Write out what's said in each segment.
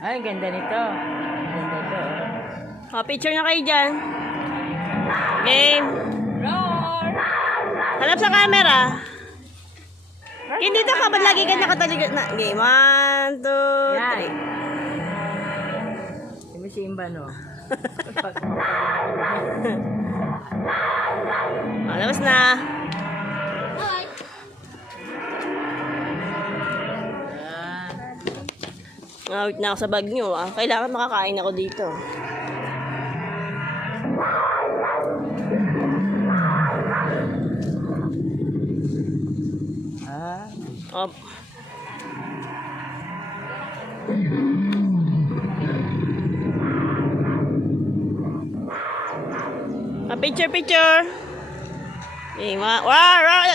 Ay, ganda nito. Ganda ito. Oh, picture na kayo dyan. Game. Roar! Hanap sa camera. Hindi ka ba lagi ka nakataligot na? Game. 1, 2, Yan. 3. Di ba si Imba, no? Oh, labas na. Awit na ako sa bag nyo. Kailangan makakain ako dito. Op. Picture.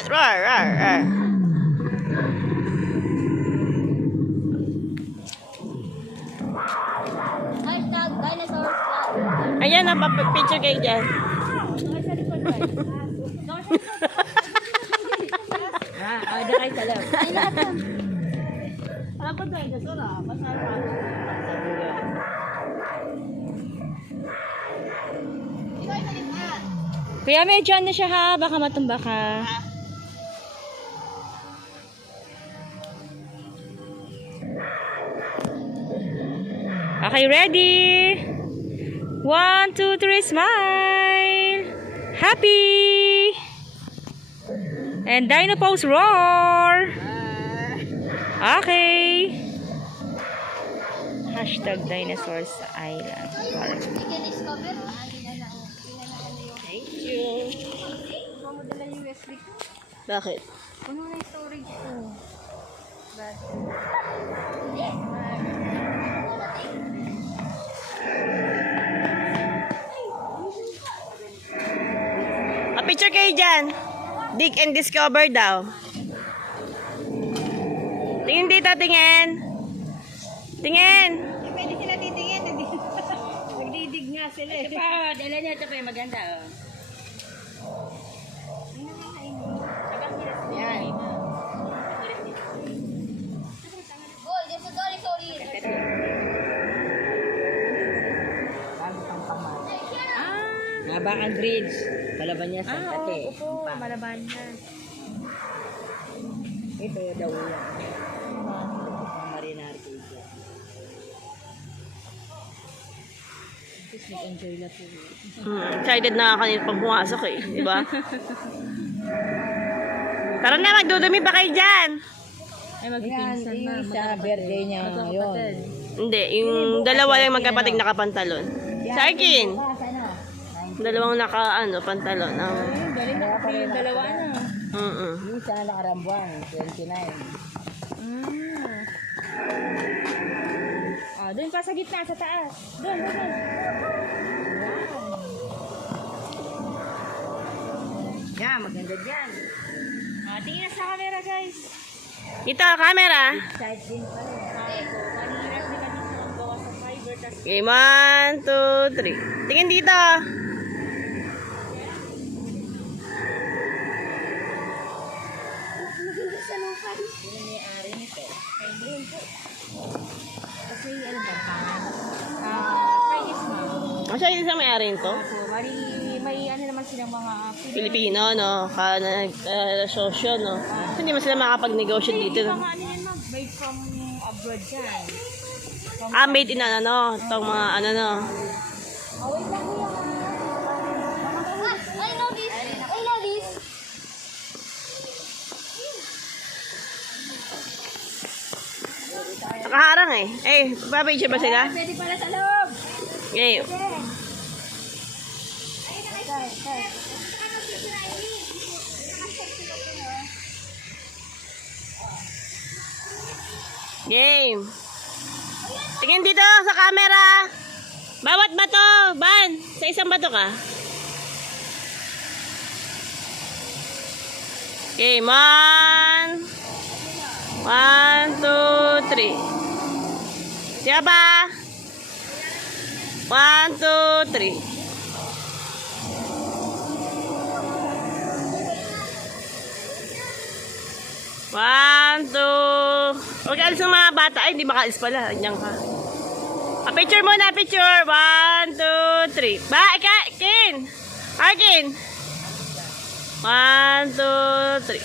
Rar. Ayan, picture kayo dyan. Ada kayo sa loob. Alam pa tayo, gasura. Masarap. Kuya, medyo ano siya ha? Baka matumba ka. Okay, ready? 1, 2, 3, smile! Happy! And dino pose, roar! Okay! Hashtag dinosaurs sa island. Thank you. Bakit? Ano na yung storage ko? Picture kayo dyan. Dig and discover daw. Tingin dito, tingin. Tingin. Pwede sila titingin. Nagdidig nga sila. Ito pa, dala niya ito pa yung maganda. Oh. Yan. Boy, sorry. Nabangan bridge. Palaban niya sa tate. Opo, malaban niya. Ito yung daw yan. Marinari kayo dyan. Nag-enjoy na po. Excited na ako kanina pag pumasok eh. Diba? Tara na, magdudumi pa kayo dyan. Ay, magpipinsan na. Isa, birthday niya ngayon. Hindi, yung dalawa lang magkapatid nakapantalon. Sa akin. Dalawang pantalon. Galing na po yung dalawa na. Yung isa nakarambuan, 29. Doon pa sa gitna, sa taas. Doon. Yan, maganda dyan. Tingin na sa camera, guys. Ito, camera. Side din pa rin. Kanina sila dito magbawa sa fiber. Okay, 1, 2, 3. Tingin dito. Sino may-ari nito? Kay Bruno po. Kasi ano ba? Chinese ma'am. Siya yung isang may-ari nito. So, may ano naman silang mga Pilipino, no? Sosyo, no? Hindi mo sila makapag-negosyo dito. mga ano yan ma'am, made from abroad yan. Made in itong mga no? I know this. Nakaharang eh. Papapicture ba sila? Pwede pala sa loob. Okay. Game. Tingin dito sa camera. Bawat bato. Ban, sa isang bato ka. Okay, 1, 2, 3. Siya ba? 1, 2, 3. One, two. Huwag alis ng mga bata. Ay, hindi makaalis pala. Andiyan ka. Picture muna, picture. 1, 2, 3. Ba, Kin. Arkin. 1, 2, 3.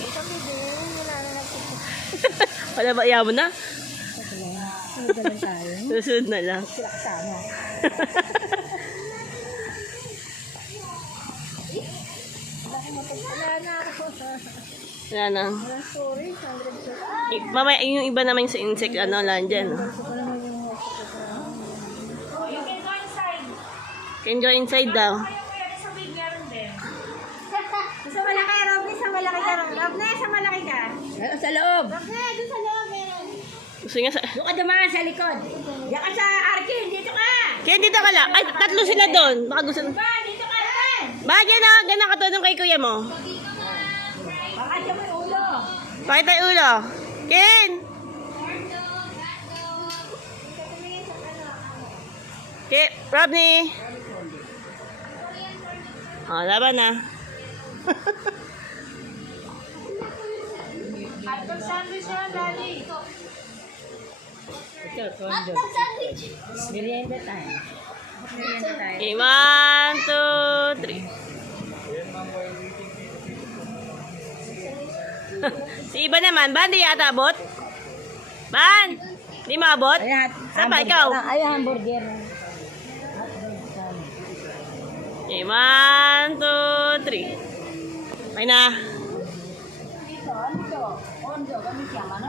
Wala ba, iya mo na? Sunod na lang tayo. Susunod na lang. Sila kasama. Wala na ako. Wala na. Wala story. 100%. Mamaya, yung iba naman sa insect, ano, lang dyan. Gusto ko naman yung hospital. You can go inside. Can go inside daw. Kaya kuya, sa big meron din. Sa malaki, Robby. Sa malaki ka. Robby, sa malaki ka. Sa loob. Robby, doon sa loob meron. Gusto niya sa... Doon ka dumaan sa likod. Diyan ka sa Arkin. Dito ka. Kaya dito ka lang. Ay, tatlo sila doon. Baka gusto... Ba, dito ka rin. Bagay na, ganang katulong kay kuya mo. Baka dyan may ulo. Pakita yung ulo. Ken! Okay, Robney. Oh, laban na. Hotdog sandwich yan, daddy. Merienda tayo. Merienda tayo. Okay, 1, 2, 3. Si Iba naman, Ban, di yata abot? Ban! Di maabot? Saan ba, ikaw? Ay, hamburger. Okay, 1, 2, 3. Okay na. Dito, ano to? Ondo, kami siya, ano?